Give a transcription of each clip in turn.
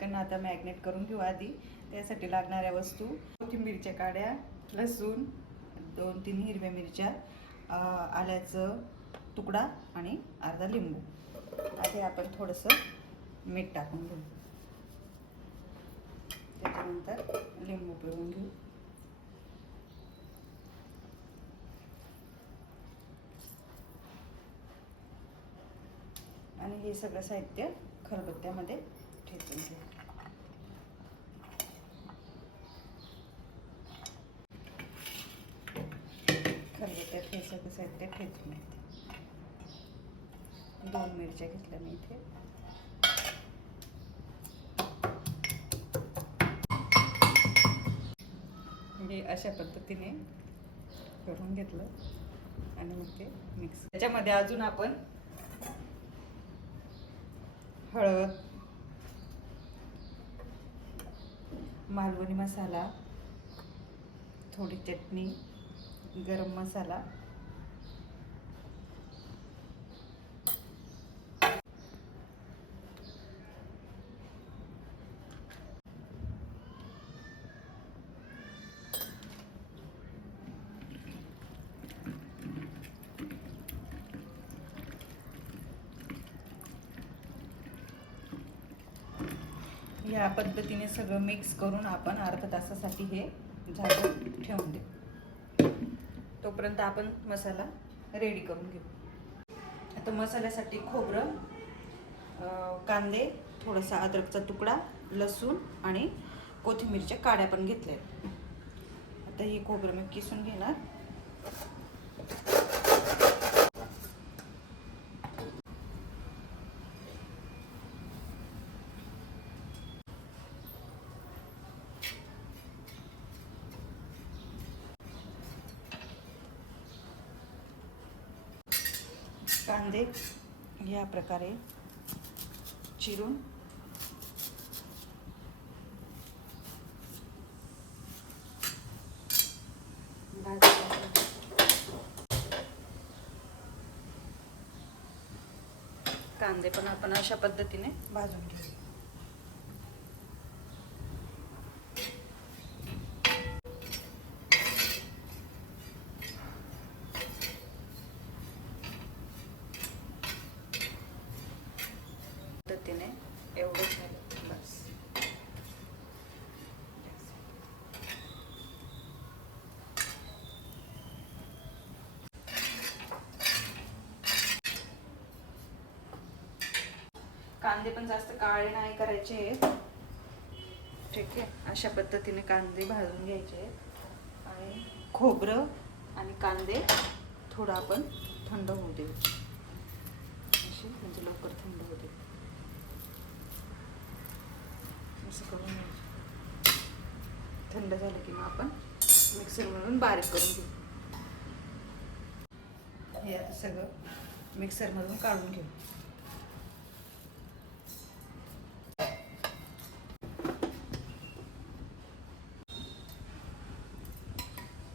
Chicken आता marinate करून घेऊ. आधी त्यासाठी लागणाऱ्या वस्तू: कोथिंबीरच्या काड्या, लसूण, 2-3 हिरव्या मिरच्या, आल्याचं तुकडा आणि अर्धा लिंबू. आधी आपण थोडंसं मीठ टाकून घेऊ, त्याच्यानंतर लिंबू पिळून घेऊ. आणि हे सगळं साहित्य खलबत्त्यामध्ये ठेचून घेऊ. खलबत्त्यात हे सगळं साहित्य ठेचून घेते. 2 मिरच्या घेतल्या मी इथे. हे अशा पद्धतीने करून घेतलं आणि मग ते मिक्स. त्याच्यामध्ये अजून आपण हळद, मालवणी मसाला, थोडी चटणी, गरम मसाला, या पद्धतीने सगळं मिक्स करून आपण अर्धा तासासाठी हे झाकून ठेवून देऊ. तोपर्यंत आपण मसाला रेडी करून घेऊ. आता मसाल्यासाठी खोबरं, कांदे, थोडासा अद्रकचा तुकडा, लसूण आणि कोथिंबीरच्या काड्या पण घेतल्या. आता ही खोबरं मी किसून घेणार. कांदे या प्रकारे चिरून कांदे पण आपण अशा पद्धतीने भाजून घेऊ. पद्धतीने एवढं झालं बस. कांदे पण जास्त काळे नाही करायचे, ठीक आहे. अशा पद्धतीने कांदे भाजून घ्यायचे आणि खोबरं आणि कांदे थोडं आपण थंड होऊ देऊ, असे म्हणजे लवकर थंड होऊ देऊ. असं करून घ्यायचं. थंड झालं की मग आपण मिक्सरमधून बारीक करून घेऊ. हे आता सगळं मिक्सरमधून काढून घेऊ.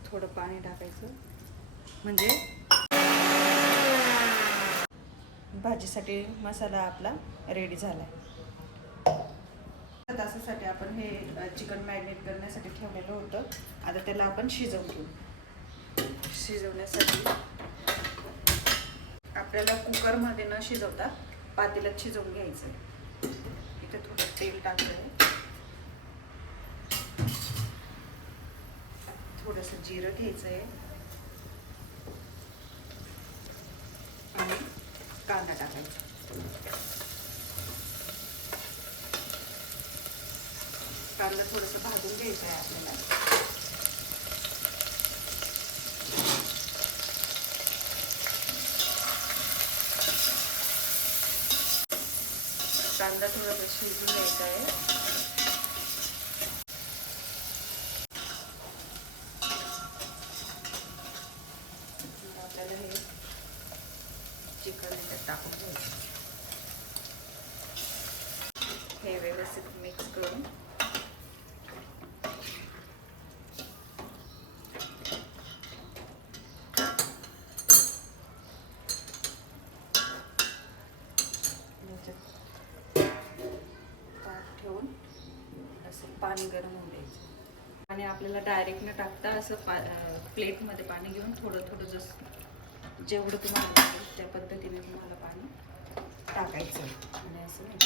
थोडं पाणी टाकायचं म्हणजे भाजीसाठी मसाला आपला रेडी झालाय. तासासाठी आपण हे चिकन मॅरिनेट करण्यासाठी ठेवलेलं होतं. आता त्याला आपण शिजवून घेऊ. शिजवण्यासाठी आपल्याला कुकरमध्ये न शिजवता पातेल्यात शिजवून घ्यायचं. इथे थोडं तेल टाकलं, थोडंसं जिरं घ्यायचं आहे आणि कांदा टाकायचा. कांदा थोडंसं भाजून घ्यायचं आहे आपल्याला. कांदा थोडासा शिजून घ्यायचा आहे. आपल्याला हे चिकन याच्यात टाकून घ्यायचं. हे व्यवस्थित मिक्स करून ताट ठेवून आणि आपल्याला डायरेक्ट न टाकता असं प्लेटमध्ये पाणी घेऊन थोडं थोडं जसं जेवढं तुम्हाला लागेल त्या पद्धतीने तुम्हाला पाणी टाकायचं आणि असं नाही.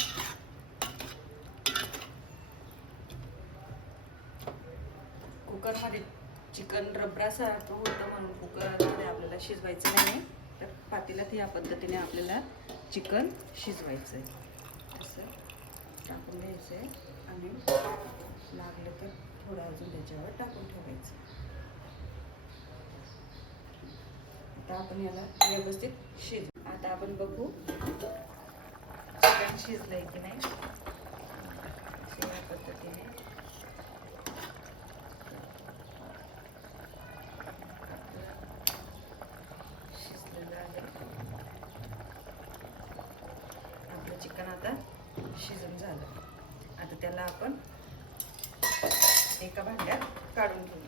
कुकरमध्ये चिकन रबरासारखं होतं म्हणून कुकरमध्ये आपल्याला शिजवायचं नाही, तर पातेल्यात ह्या पद्धतीने आपल्याला चिकन शिजवायचं आहे. असं टाकून द्यायचं आहे आणि लागलं तर थोडं अजून त्याच्यावर टाकून ठेवायचं. आता आपण याला व्यवस्थित शिजवू. आता आपण बघू चिकन शिजलंय की नाही. अशा पद्धतीने शिजलेलं आहे आपलं चिकन. आता शिजून झालं. आता त्याला आपण एका भांड्यात काढून घेऊ.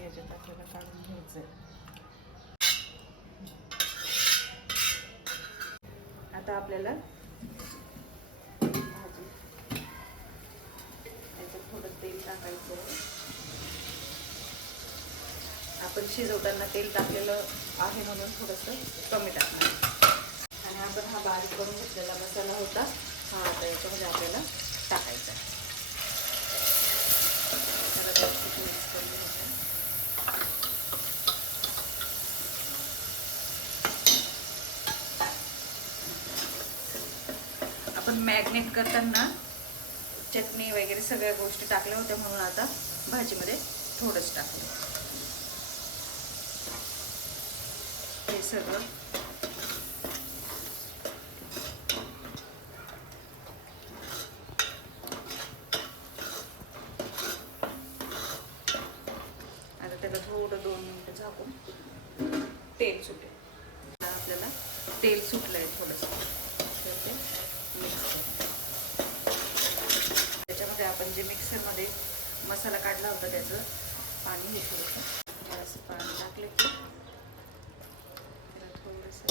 याच्यात आपल्याला काढून घ्यायचं. आता आपल्याला भाजी याच्यात थोडं तेल टाकायचं. आपण शिजवताना तेल टाकलेलं आहे म्हणून थोडंसं कमी टाकणार. आणि आपण हा बारीक करून घेतलेला मसाला होता हा आता याच्यामध्ये आपल्याला टाकायचा. आपण मॅरिनेट करताना चटणी वगैरे सगळ्या गोष्टी टाकल्या होत्या म्हणून आता भाजीमध्ये थोडंच टाकलं. हे सगळं आता त्याला थोडं 2 मिनिटं झाकून तेल सुटेल. आपल्याला तेल सुटलंय थोडंसं. त्याच्यामध्ये आपण जे मिक्सरमध्ये मसाला काढला होता त्याचं पाणी हे थोडंसं असं पाणी टाकलं की थोडंसं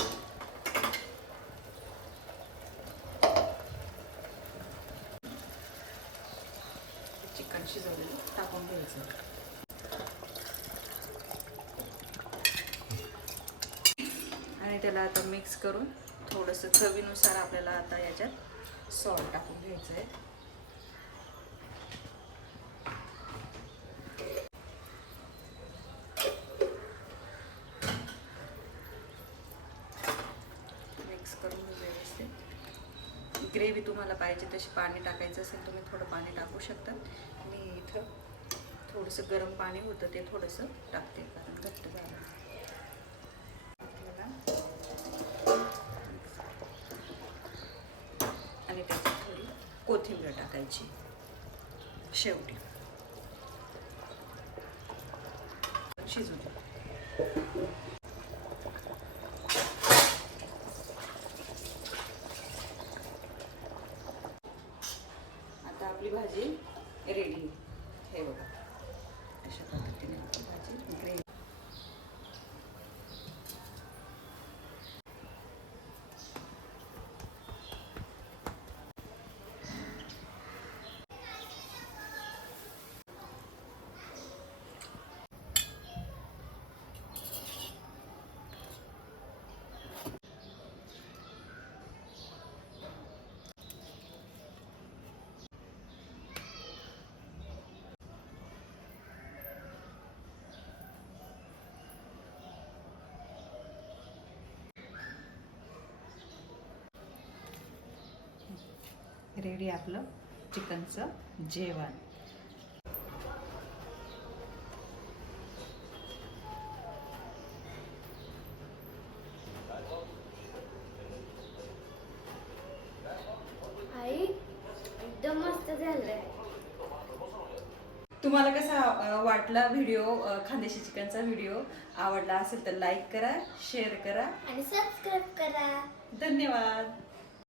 चिकन शिजवलेलं टाकून घ्यायचं. आणि त्याला आता मिक्स करून थोडंसं चवीनुसार आपल्याला आता याच्यात सॉल्ट टाकून घ्यायचं आहे. मिक्स करून व्यवस्थित. ग्रेव्ही तुम्हाला पाहिजे तशी पाणी टाकायचं असेल तुम्ही थोडं पाणी टाकू शकता. मी इथं थोडंसं गरम पाणी होतं ते थोडंसं टाकते कारण घट्ट झालं. आणि त्याच्यात थोडी कोथिंबीर टाकायची शेवटी. शिजू दे. आता आपली भाजी रेडी. हे बघा अशा पद्धतीने आपली भाजी ग्रेव्ही. रेडी आपलं चिकनचं जेवण. आई एकदम मस्त झालंय. तुम्हाला कसा वाटला व्हिडिओ? खानदेशी चिकनचा व्हिडिओ आवडला असेल तर लाईक करा, शेअर करा आणि सबस्क्राईब करा. धन्यवाद.